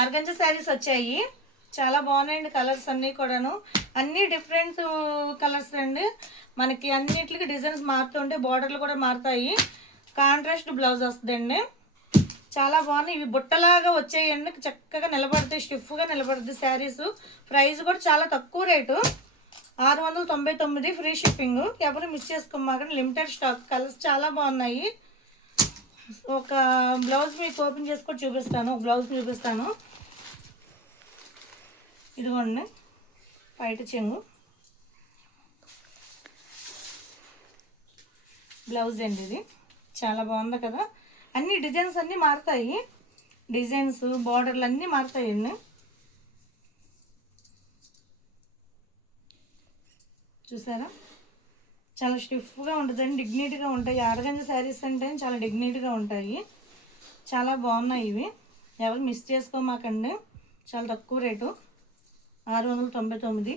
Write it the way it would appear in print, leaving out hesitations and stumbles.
Organza saris వచ్చాయి. చాలా బాగున్నాయండి కలర్స్ అన్నీ కూడాను. అన్నీ డిఫరెంట్ కలర్స్ అండి. మనకి అన్నిటికి డిజైన్స్ మారుతుంటే బార్డర్లు కూడా మారుతాయి. కాంట్రాస్ట్ బ్లౌజ్ వస్తుందండి. చాలా బాగున్నాయి. ఇవి బుట్టలాగా వచ్చాయండి. చక్కగా నిలబడతాయి, స్టిఫ్గా నిలబడుతుంది శారీస్. ప్రైస్ కూడా చాలా తక్కువ రేటు, 699 ఫ్రీ షిప్పింగ్. ఎవరు మిస్ చేసుకోమాకండి, లిమిటెడ్ స్టాక్. కలర్స్ చాలా బాగున్నాయి. ఒక బ్లౌజ్ మీకు ఓపెన్ చేసుకొని చూపిస్తాను. బ్లౌజ్ చూపిస్తాను. ఇదిగోండి బయట చెంగు బ్లౌజ్ అండి. ఇది చాలా బాగుంది కదా. అన్ని డిజైన్స్ అన్నీ మారుతాయి. డిజైన్స్ బార్డర్లు అన్నీ మారుతాయండి. చూసారా, చాలా స్టిఫ్గా ఉంటుందండి, డిగ్నిటీగా ఉంటాయి. ఆర్గంజా శారీస్ అంటే చాలా డిగ్నిటీగా ఉంటాయి. చాలా బాగున్నాయి ఇవి. ఎవరు మిస్ చేసుకోమాకండి. చాలా తక్కువ రేటు, 699.